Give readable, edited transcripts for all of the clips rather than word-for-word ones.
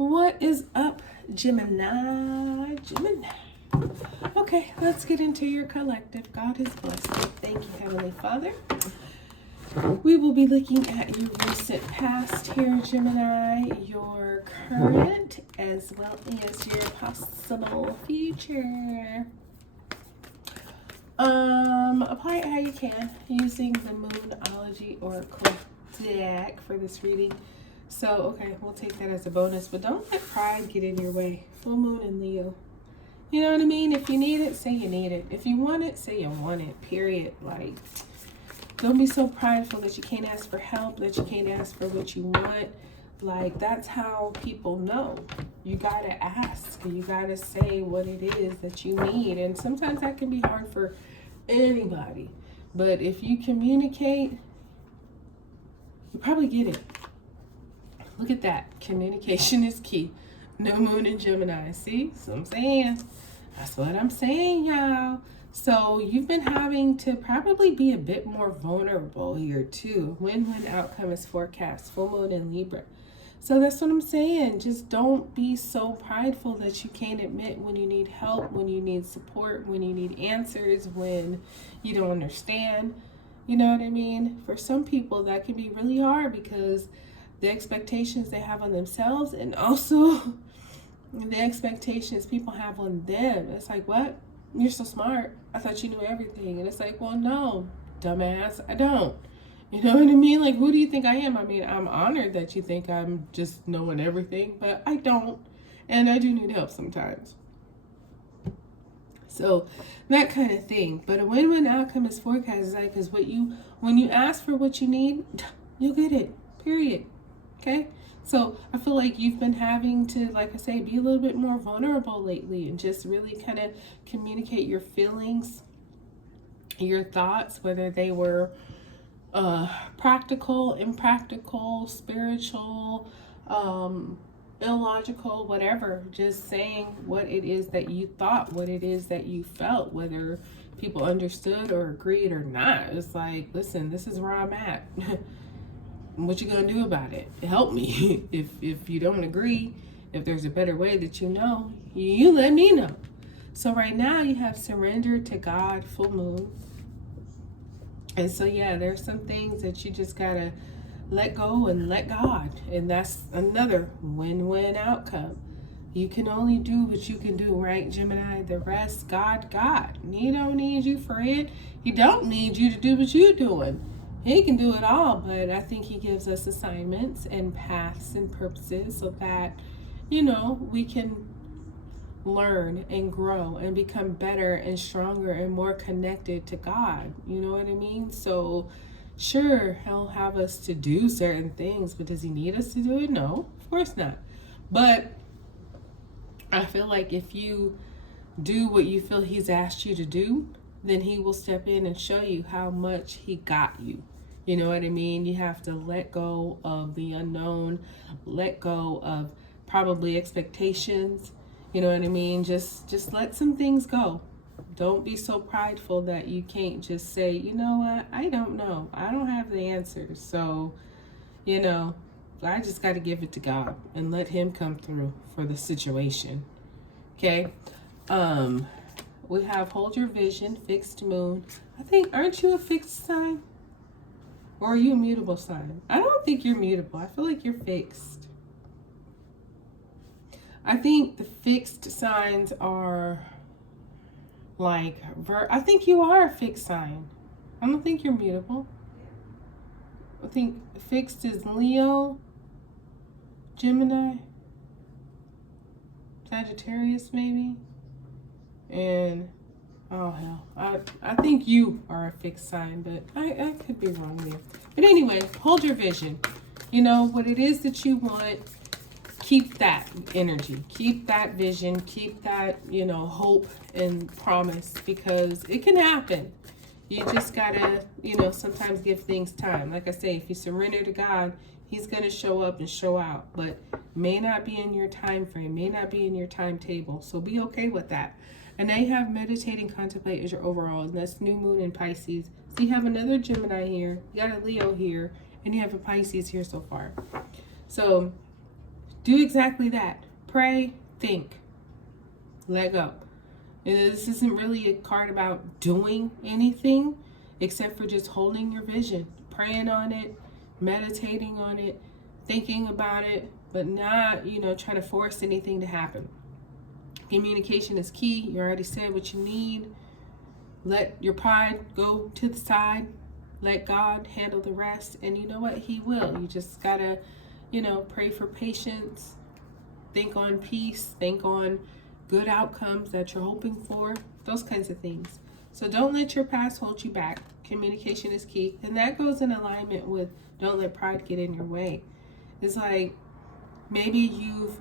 What is up, Gemini? Gemini. Okay, let's get into your collective. God has blessed you. Thank you, Heavenly Father. We will be looking at your recent past here, Gemini, your current, as well as your possible future. Apply it how you can using the Moonology Oracle deck for this reading. So, okay, we'll take that as a bonus, but don't let pride get in your way. Full moon in Leo. You know what I mean? If you need it, say you need it. If you want it, say you want it, period. Like, don't be so prideful that you can't ask for help, that you can't ask for what you want. Like, that's how people know. You gotta ask. You gotta say what it is that you need. And sometimes that can be hard for anybody. But if you communicate, you probably get it. Look at that. Communication is key. New moon in Gemini. See? So I'm saying. That's what I'm saying, y'all. So you've been having to probably be a bit more vulnerable here too. Win-win outcome is forecast. Full moon in Libra. So that's what I'm saying. Just don't be so prideful that you can't admit when you need help, when you need support, when you need answers, when you don't understand. You know what I mean? For some people, that can be really hard because the expectations they have on themselves and also the expectations people have on them. It's like, what? You're so smart. I thought you knew everything. And it's like, well, no, dumbass, I don't. You know what I mean? Like, who do you think I am? I mean, I'm honored that you think I'm just knowing everything, but I don't. And I do need help sometimes. So that kind of thing. But a win-win outcome is forecast, like, because when you ask for what you need, you'll get it, period. Okay? So I feel like you've been having to, like I say, be a little bit more vulnerable lately and just really kind of communicate your feelings, your thoughts, whether they were practical, impractical, spiritual, illogical, whatever. Just saying what it is that you thought, what it is that you felt, whether people understood or agreed or not. It's like, listen, this is where I'm at. What you gonna do about it? Help me. If you don't agree, if there's a better way that you know, you let me know. So right now you have surrender to God, full moon. And so yeah, there's some things that you just gotta let go and let God. And that's another win-win outcome. You can only do what you can do, right, Gemini? The rest, God. He don't need you for it. He don't need you to do what you're doing. He can do it all, but I think he gives us assignments and paths and purposes so that, you know, we can learn and grow and become better and stronger and more connected to God. You know what I mean? So, sure, he'll have us to do certain things, but does he need us to do it? No, of course not. But I feel like if you do what you feel he's asked you to do, then he will step in and show you how much he got you. You know what I mean? You have to let go of the unknown, let go of probably expectations. You know what I mean? Just let some things go. Don't be so prideful that you can't just say, you know what? I don't know. I don't have the answers. So, you know, I just got to give it to God and let him come through for the situation. Okay? We have hold your vision, fixed moon. I think, aren't you a fixed sign? Or are you a mutable sign? I don't think you're mutable. I feel like you're fixed. I think the fixed signs are like, I think you are a fixed sign. I don't think you're mutable. I think fixed is Leo, Gemini, Sagittarius maybe. And oh hell, I think you are a fixed sign, but I could be wrong there. But anyway, hold your vision. You know, what it is that you want, keep that energy, keep that vision, keep that, you know, hope and promise, because it can happen. You just gotta, you know, sometimes give things time. Like I say, if you surrender to God, he's gonna show up and show out, but may not be in your time frame, may not be in your timetable. So be okay with that. And now you have meditate and contemplate as your overall, and that's new moon in Pisces. So you have another Gemini here, you got a Leo here, and you have a Pisces here so far. So Do exactly that. Pray, think, let go. And this isn't really a card about doing anything except for just holding your vision, praying on it, meditating on it, thinking about it, but not, trying to force anything to happen. Communication is key. You already said what you need. Let your pride go to the side. Let God handle the rest. And you know what? He will. You just gotta, pray for patience. Think on peace. Think on good outcomes that you're hoping for. Those kinds of things. So don't let your past hold you back. Communication is key. And that goes in alignment with don't let pride get in your way. It's like maybe you've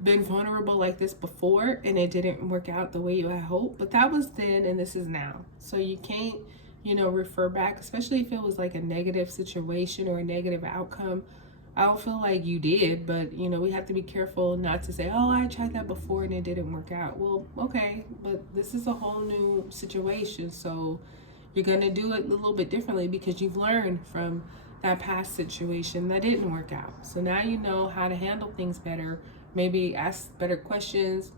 been vulnerable like this before and it didn't work out the way you had hoped, but that was then and this is now. So you can't, refer back, especially if it was like a negative situation or a negative outcome. I don't feel like you did, but we have to be careful not to say, oh, I tried that before and it didn't work out. Well, okay, but this is a whole new situation. So you're going to do it a little bit differently because you've learned from that past situation that didn't work out. So now you know how to handle things better, maybe ask better questions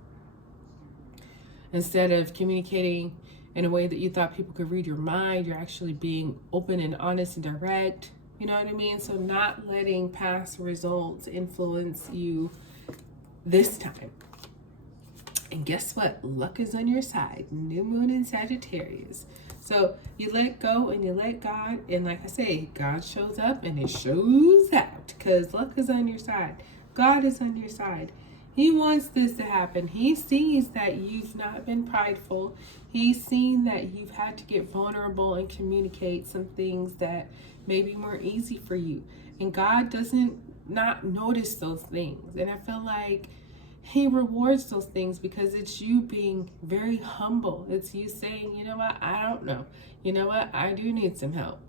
instead of communicating in a way that you thought people could read your mind. You're actually being open and honest and direct. You know what I mean? So not letting past results influence you this time. And guess what? Luck is on your side. New moon in Sagittarius. So you let go and you let God. And like I say, God shows up and it shows out because luck is on your side. God is on your side. He wants this to happen. He sees that you've not been prideful. He's seen that you've had to get vulnerable and communicate some things that may be more easy for you. And God doesn't not notice those things. And I feel like He rewards those things because it's you being very humble. It's you saying, you know what, I don't know. You know what, I do need some help.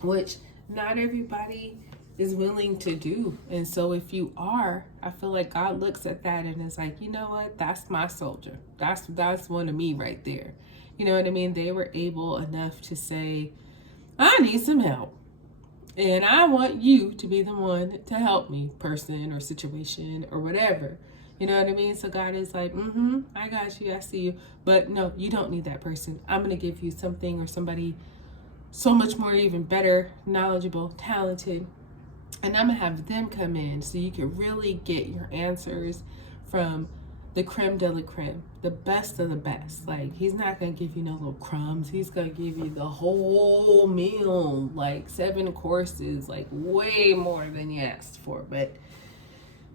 Which not everybody is willing to do. And so if you are, I feel like God looks at that and is like, you know what, that's my soldier. That's one of me right there. You know what I mean? They were able enough to say, I need some help. And I want you to be the one to help me, person or situation or whatever. You know what I mean? So God is like, I got you. I see you. But no, you don't need that person. I'm going to give you something or somebody so much more, even better, knowledgeable, talented. And I'm going to have them come in so you can really get your answers from the creme de la creme, the best of the best. Like, He's not going to give you no little crumbs. He's going to give you the whole meal, like 7 courses, like way more than you asked for. But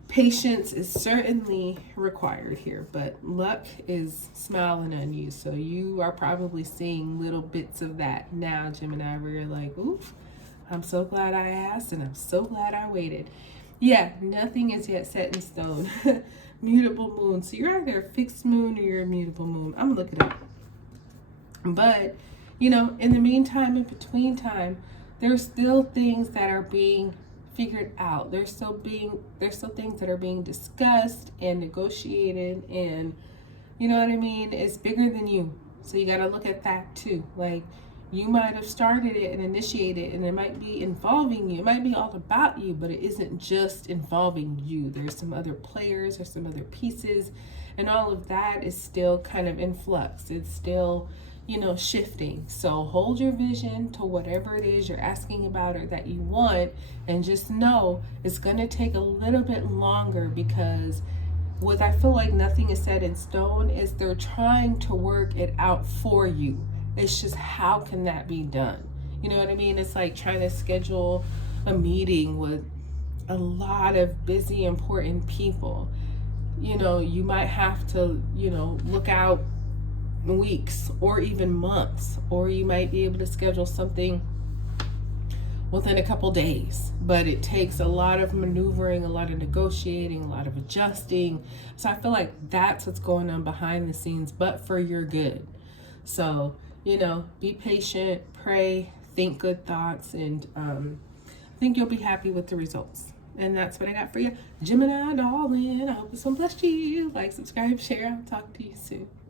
patience is certainly required here. But luck is smiling on you. So you are probably seeing little bits of that now, Gemini, where you're like, oof. I'm so glad I asked and I'm so glad I waited. Yeah, nothing is yet set in stone. Mutable moon. So you're either a fixed moon or you're a mutable moon. I'm going to look it up. But, in the meantime, in between time, there's still things that are being figured out. There's still things that are being discussed and negotiated, and you know what I mean? It's bigger than you. So you got to look at that too. Like, you might have started it and initiated it, and it might be involving you. It might be all about you, but it isn't just involving you. There's some other players or some other pieces, and all of that is still kind of in flux. It's still, shifting. So hold your vision to whatever it is you're asking about or that you want, and just know it's going to take a little bit longer because what I feel like nothing is set in stone is they're trying to work it out for you. It's just, how can that be done? You know what I mean? It's like trying to schedule a meeting with a lot of busy, important people. You might have to, look out weeks or even months, or you might be able to schedule something within a couple days. But it takes a lot of maneuvering, a lot of negotiating, a lot of adjusting. So I feel like that's what's going on behind the scenes, but for your good. So, be patient, pray, think good thoughts, and I think you'll be happy with the results. And that's what I got for you. Gemini, darling, I hope this one blessed you. Like, subscribe, share. I'll talk to you soon.